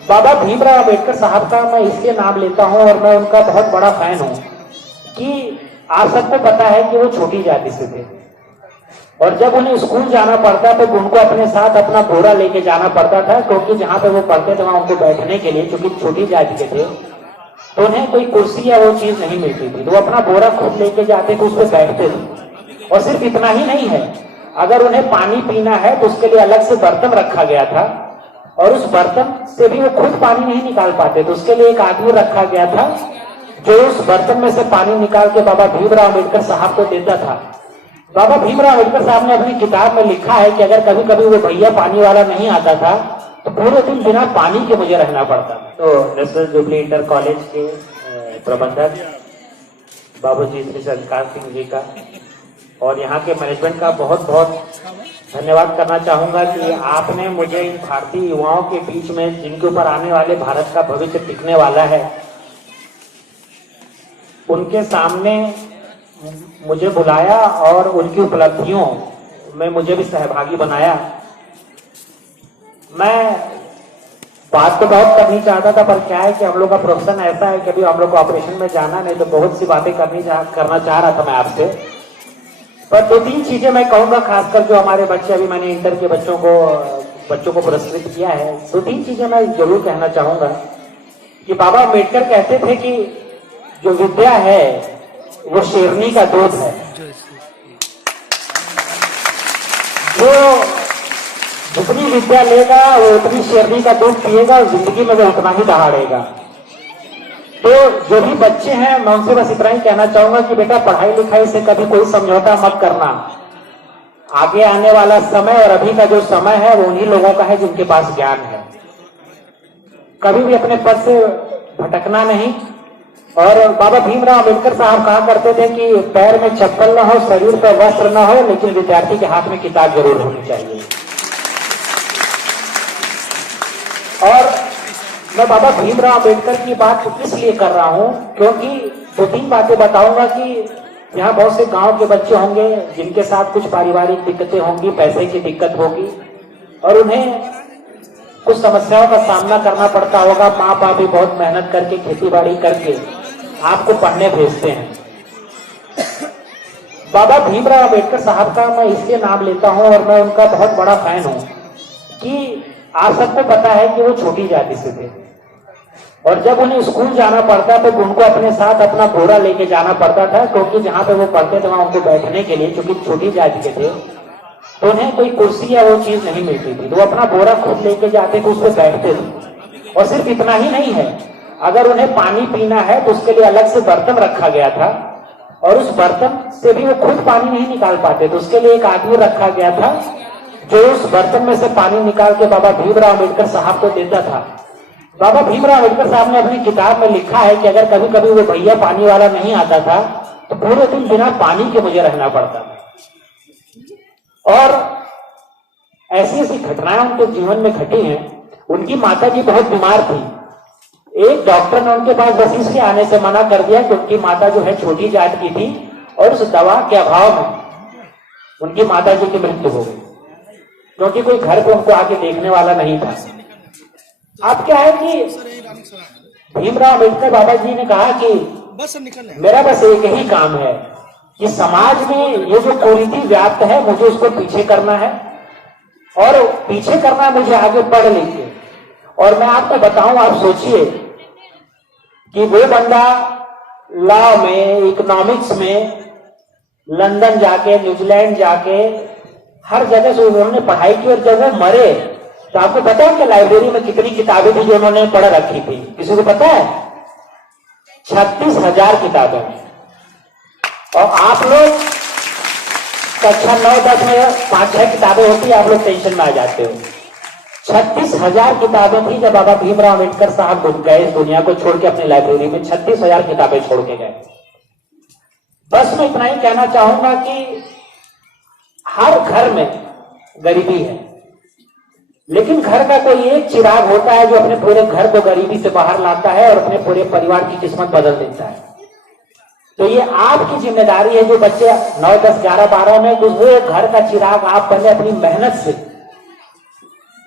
बाबा भीमराव अंबेडकर साहब का मैं इसलिए नाम लेता हूं और मैं उनका बहुत बड़ा फैन हूं कि आप सबको पता है कि वो छोटी जाति से थे और जब उन्हें स्कूल जाना पड़ता तो उनको अपने साथ अपना बोरा लेके जाना पड़ता था, क्योंकि जहां पे वो पढ़ते थे वहां उनको बैठने के लिए, क्योंकि छोटी जाति के थे तो उन्हें कोई कुर्सी या वो चीज नहीं मिलती थी, तो वो अपना बोरा खुद लेके जाते थे, उस पर बैठते थे। और सिर्फ इतना ही नहीं है, अगर उन्हें पानी पीना है तो उसके लिए अलग से बर्तन रखा गया था और उस बर्तन से भी वो खुद पानी नहीं निकाल पाते, तो उसके लिए एक आदमी रखा गया था जो उस बर्तन में से पानी निकाल के बाबा भीमराव अंबेडकर साहब को देता था। बाबा भीमराव अंबेडकर साहब ने अपनी किताब में लिखा है कि अगर कभी कभी वो भैया पानी वाला नहीं आता था तो पूरे दिन बिना पानी के मुझे रहना पड़ता। तो नेशनल जुबली इंटर कॉलेज के प्रबंधक बाबूजी श्री संस्कार सिंह जी का और यहाँ के मैनेजमेंट का बहुत बहुत धन्यवाद करना चाहूंगा कि आपने मुझे इन भारतीय युवाओं के बीच में, जिनके ऊपर आने वाले भारत का भविष्य टिकने वाला है, उनके सामने मुझे बुलाया और उनकी उपलब्धियों में मुझे भी सहभागी बनाया। मैं बात तो बहुत करनी चाहता था, पर क्या है कि हम लोग का प्रोफेशन ऐसा है कि अभी हम लोग को ऑपरेशन में जाना, नहीं तो बहुत सी बातें करना चाह रहा था मैं आपसे। पर दो तीन चीजें मैं कहूंगा, खासकर जो हमारे बच्चे, अभी मैंने इंटर के बच्चों को पुरस्कृत किया है, दो तीन चीजें मैं जरूर कहना चाहूंगा कि बाबा अम्बेडकर कहते थे कि जो विद्या है वो शेरनी का दूध है, जो जितनी विद्या लेगा वो उतनी शेरनी का दूध पिएगा और जिंदगी में वो उतना ही दहाड़ेगा। तो जो भी बच्चे हैं, मैं उनसे बस इतना ही कहना चाहूंगा कि बेटा पढ़ाई लिखाई से कभी कोई समझौता मत करना। आगे आने वाला समय और अभी का जो समय है वो उन्हीं लोगों का है जिनके पास ज्ञान है। कभी भी अपने पद से भटकना नहीं। और बाबा भीमराव अंबेडकर साहब कहा करते थे कि पैर में चप्पल ना हो, शरीर पर वस्त्र ना हो, लेकिन विद्यार्थी के हाथ में किताब जरूर होनी चाहिए। और मैं बाबा भीमराव अंबेडकर की बात इसलिए कर रहा हूं क्योंकि दो तीन बातें बताऊंगा कि यहाँ बहुत से गांव के बच्चे होंगे जिनके साथ कुछ पारिवारिक दिक्कतें होंगी, पैसे की दिक्कत होगी और उन्हें कुछ समस्याओं का सामना करना पड़ता होगा। माँ बाप भी बहुत मेहनत करके, खेती बाड़ी करके आपको पढ़ने भेजते हैं। बाबा भीमराव अंबेडकर साहब का मैं इसलिए नाम लेता हूं और मैं उनका बहुत बड़ा फैन हूं कि आप सबको पता है कि वो छोटी जाति से थे और जब उन्हें स्कूल जाना पड़ता तो उनको अपने साथ अपना बोरा लेके जाना पड़ता था, क्योंकि जहां पे वो पढ़ते थे वहां उनको बैठने के लिए, क्योंकि छोटी जाति के थे, तो उन्हें कोई कुर्सी या वो चीज नहीं मिलती थी, तो वो अपना बोरा खुद लेके जाते थे, उस पर बैठते थे। और सिर्फ इतना ही नहीं है, अगर उन्हें पानी पीना है तो उसके लिए अलग से बर्तन रखा गया था और उस बर्तन से भी वो खुद पानी नहीं निकाल पाते, तो उसके लिए एक आदमी रखा गया था जो उस बर्तन में से पानी निकाल के बाबा भीमराव अंबेडकर साहब को देता था। बाबा भीमराव अंबेडकर साहब ने अपनी किताब में लिखा है कि अगर कभी कभी वो भैया पानी वाला नहीं आता था तो पूरे दिन बिना पानी के मुझे रहना पड़ता था। और ऐसी ऐसी घटनाएं उनके जीवन में घटी हैं। उनकी माता जी बहुत बीमार थी, एक डॉक्टर ने उनके पास बस इसलिए आने से मना कर दिया कि उनकी माता जो है छोटी जात की थी और उस दवा के अभाव में उनकी माता जी की मृत्यु हो गई, क्योंकि कोई घर पे उनको आके देखने वाला नहीं था। अब क्या है कि भीमराव अंबेडकर बाबा जी ने कहा कि मेरा बस एक ही काम है कि समाज में ये जो कुरीति व्याप्त है मुझे उसको पीछे करना है और पीछे करना है मुझे आगे पढ़ लिख के। और मैं आपको बताऊं, आप सोचिए कि वो बंदा लॉ में, इकोनॉमिक्स में लंदन जाके, न्यूजीलैंड जाके हर जगह से उन्होंने पढ़ाई की और जब वो मरे तो आपको पता है कि लाइब्रेरी में कितनी किताबें थी जो उन्होंने पढ़ रखी थी? किसी को पता है? 36,000 किताबें। और आप लोग कक्षा 9-10 में 5-6 किताबें होती, आप लोग टेंशन में आ जाते हो। 36,000 किताबें थी जब बाबा भीमराव अंबेडकर साहब गए इस दुनिया को छोड़ के, अपनी लाइब्रेरी में 36,000 किताबें छोड़ के गए। बस मैं इतना ही कहना चाहूंगा कि हर घर में गरीबी है, लेकिन घर का कोई एक चिराग होता है जो अपने पूरे घर को गरीबी से बाहर लाता है और अपने पूरे परिवार की किस्मत बदल देता है। तो ये आपकी जिम्मेदारी है जो बच्चे 9, 10, 11, 12 में, वो घर का चिराग आप पहले अपनी मेहनत से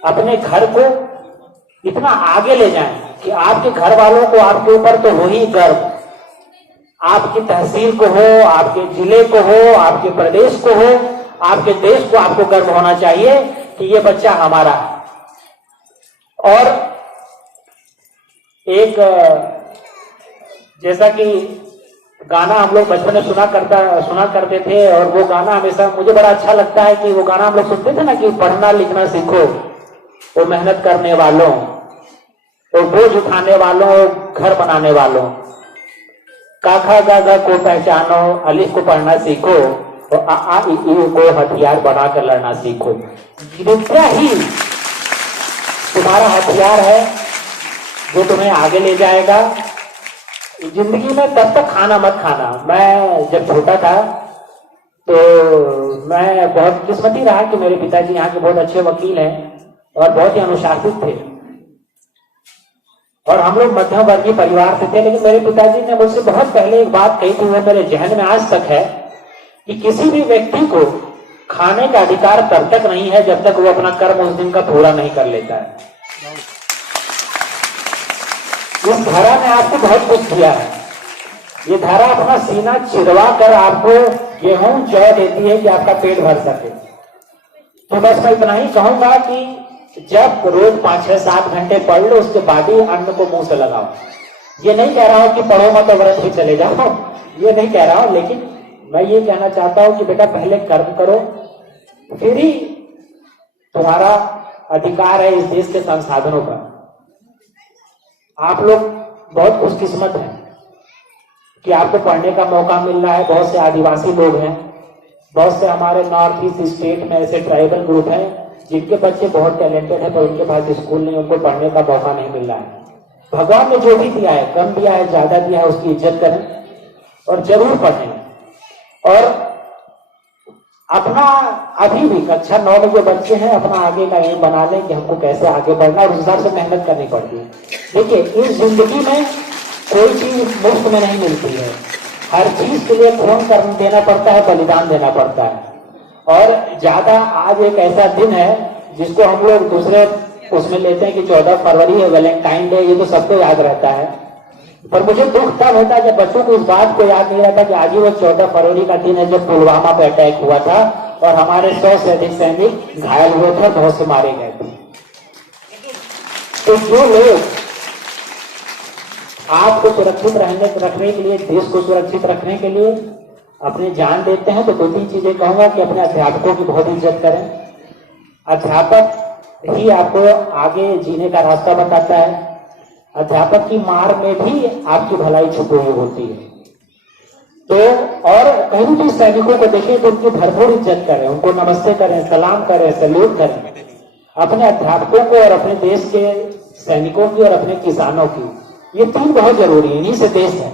अपने घर को इतना आगे ले जाएं कि आपके घर वालों को आपके ऊपर तो हो ही गर्व, आपकी तहसील को हो, आपके जिले को हो, आपके प्रदेश को हो, आपके देश को आपको गर्व होना चाहिए कि ये बच्चा हमारा है। और एक जैसा कि गाना हम लोग बचपन में सुना करते थे, और वो गाना हमेशा मुझे बड़ा अच्छा लगता है कि वो गाना हम लोग सुनते थे ना कि पढ़ना लिखना सीखो, वो मेहनत करने वालों, वो बोझ उठाने वालों, घर बनाने वालों, काखा गागा को पहचानो, अलिफ को पढ़ना सीखो, और आ आ इ ई को हथियार बनाकर लड़ना सीखो। विद्या ही तुम्हारा हथियार है जो तुम्हें आगे ले जाएगा जिंदगी में। तब तक खाना मत खाना। मैं जब छोटा था तो मैं बहुत किस्मती रहा कि मेरे पिताजी यहाँ के बहुत अच्छे वकील हैं और बहुत ही अनुशासित थे, और हम लोग मध्यम वर्गीय परिवार से थे। लेकिन मेरे पिताजी ने मुझसे बहुत पहले एक बात कही थी, वो मेरे जहन में आज तक है कि किसी भी व्यक्ति को खाने का अधिकार तब तक नहीं है जब तक वो अपना कर्म उस दिन का पूरा नहीं कर लेता है। इस धारा ने आपको बहुत कुछ दिया है। ये धारा अपना सीना चिरवा कर आपको गेहूं जौ देती है कि आपका पेट भर सके। तो बस मैं इतना ही कहूंगा कि जब रोज 5, 6, 7 घंटे पढ़ लो, उसके बाद ही अन्न को मुंह से लगाओ। ये नहीं कह रहा हूं कि पढ़ो मत और व्रत ही चले जाओ, ये नहीं कह रहा हूं, लेकिन मैं ये कहना चाहता हूं कि बेटा पहले कर्म करो, फिर ही तुम्हारा अधिकार है इस देश के संसाधनों का। आप लोग बहुत खुशकिस्मत हैं कि आपको पढ़ने का मौका मिल रहा है। बहुत से आदिवासी लोग हैं, बहुत से हमारे नॉर्थ ईस्ट स्टेट में ऐसे ट्राइबल ग्रुप हैं जिनके बच्चे बहुत टैलेंटेड हैं, पर उनके पास स्कूल नहीं, उनको पढ़ने का मौका नहीं मिल रहा है। भगवान ने जो भी दिया है, कम दिया है ज्यादा दिया है, उसकी इज्जत करें और जरूर पढ़ें। और अपना अभी भी कक्षा 9 में जो बच्चे हैं, अपना आगे का एम बना लें कि हमको कैसे आगे बढ़ना है, और उस हिसाब से मेहनत करनी पड़ती है। देखिए, इस जिंदगी में कोई चीज मुफ्त में नहीं मिलती है, हर चीज के लिए खून कर देना पड़ता है, बलिदान देना पड़ता है। और ज्यादा आज एक ऐसा दिन है जिसको हम लोग दूसरे उसमें लेते हैं कि 14 फरवरी है, वैलेंटाइन डे, ये तो सबको याद रहता है। पर मुझे दुख तब होता है जब बच्चों को इस बात को याद नहीं रहता कि आज ही वो 14 फरवरी का दिन है जब पुलवामा पे अटैक हुआ था और हमारे 100 से अधिक सैनिक घायल हुए थे, बहुत से मारे गए थे। तो जो लोग आपको सुरक्षित रखने के लिए, देश को सुरक्षित रखने के लिए अपनी जान देते हैं, तो 2-3 चीजें कहूंगा कि अपने अध्यापकों की बहुत इज्जत करें। अध्यापक ही आपको आगे जीने का रास्ता बताता है। अध्यापक की मार में भी आपकी भलाई छुपी हुई होती है। तो और कहीं भी सैनिकों को देखें तो उनकी भरपूर इज्जत करें, उनको नमस्ते करें, सलाम करें, सैल्यूट करें। अपने अध्यापकों को और अपने देश के सैनिकों की और अपने किसानों की, ये 3 बहुत जरूरी है, इन्हीं से देश है।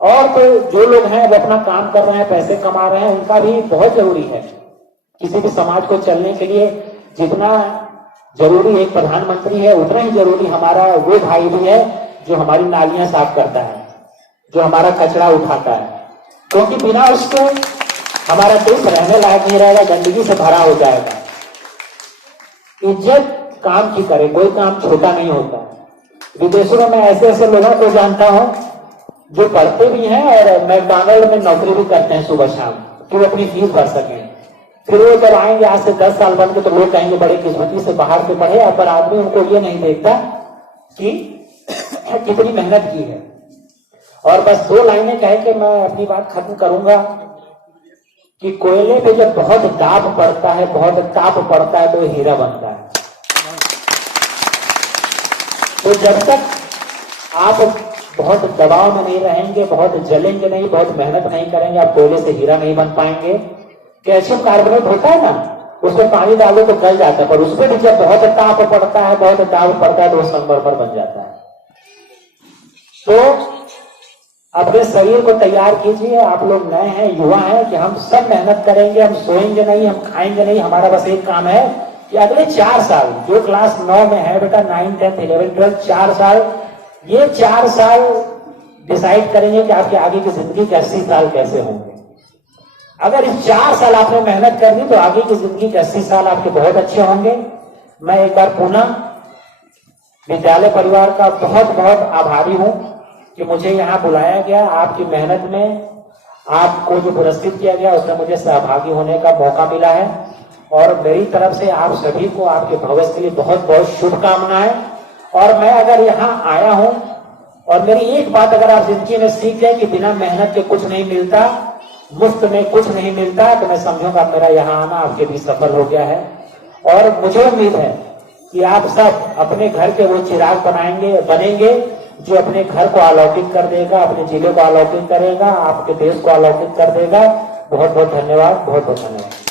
और तो जो लोग हैं वो अपना काम कर रहे हैं, पैसे कमा रहे हैं, उनका भी बहुत जरूरी है। किसी भी समाज को चलने के लिए जितना जरूरी एक प्रधानमंत्री है, उतना ही जरूरी हमारा वो भाई भी है जो हमारी नालियां साफ करता है, जो हमारा कचरा उठाता है। क्योंकि बिना उसके हमारा देश रहने लायक नहीं रहेगा, गंदगी से भरा हो जाएगा। इज्जत काम की करे, कोई काम छोटा नहीं होता। विदेशों में मैं ऐसे ऐसे लोगों को जानता हूं जो पढ़ते भी हैं और मैकडॉनल्ड में नौकरी भी करते हैं सुबह शाम, कि वो अपनी फीस भर सकें। फिर वो जब आएंगे आज से 10 साल बन के, तो लोग कहेंगे बड़े किस्मती से बाहर से पढ़े, पर आदमी उनको ये नहीं देखता कि कितनी मेहनत की है। और बस 2 लाइनें कह के मैं अपनी बात खत्म करूंगा कि कोयले पे जब बहुत दाब पड़ता है, बहुत ताप पड़ता है, तो हीरा बनता है। तो जब तक आप बहुत दबाव में नहीं रहेंगे, बहुत जलेंगे नहीं, बहुत मेहनत नहीं करेंगे, आप कोयले से हीरा नहीं बन पाएंगे। कैल्शियम कार्बोनेट होता है ना, उसमें पानी डालो तो गल जाता है, पर उसमें भी जब बहुत ताप पड़ता है, बहुत दाब पड़ता है, तो वो संगमरमर बन जाता है। तो अपने शरीर को तैयार कीजिए। आप लोग नए हैं, युवा हैं, कि हम सब मेहनत करेंगे, हम सोएंगे नहीं, हम खाएंगे नहीं। हमारा बस एक काम है कि अगले 4 साल, जो क्लास 9 में है बेटा, 9, 10, 11, 12, 4 साल, ये 4 साल डिसाइड करेंगे कि आपके आगे की जिंदगी के 80 साल कैसे होंगे। अगर इस 4 साल आपने मेहनत कर दी तो आगे की जिंदगी के 80 साल आपके बहुत अच्छे होंगे। मैं एक बार पुनः विद्यालय परिवार का बहुत बहुत आभारी हूं कि मुझे यहाँ बुलाया गया। आपकी मेहनत में आपको जो पुरस्कृत किया गया उसमें मुझे सहभागी होने का मौका मिला है और मेरी तरफ से आप सभी को आपके भविष्य के लिए बहुत बहुत शुभकामनाएं। और मैं अगर यहाँ आया हूं और मेरी एक बात अगर आप जिंदगी में सीख गए कि बिना मेहनत के कुछ नहीं मिलता, मुफ्त में कुछ नहीं मिलता, तो मैं समझूंगा मेरा यहाँ आना आपके भी सफल हो गया है। और मुझे उम्मीद है कि आप सब अपने घर के वो चिराग बनेंगे जो अपने घर को अलौकिक कर देगा, अपने जिले को अलौकिक करेगा, आपके देश को अलौकिक कर देगा। बहुत बहुत धन्यवाद, बहुत बहुत धन्यवाद।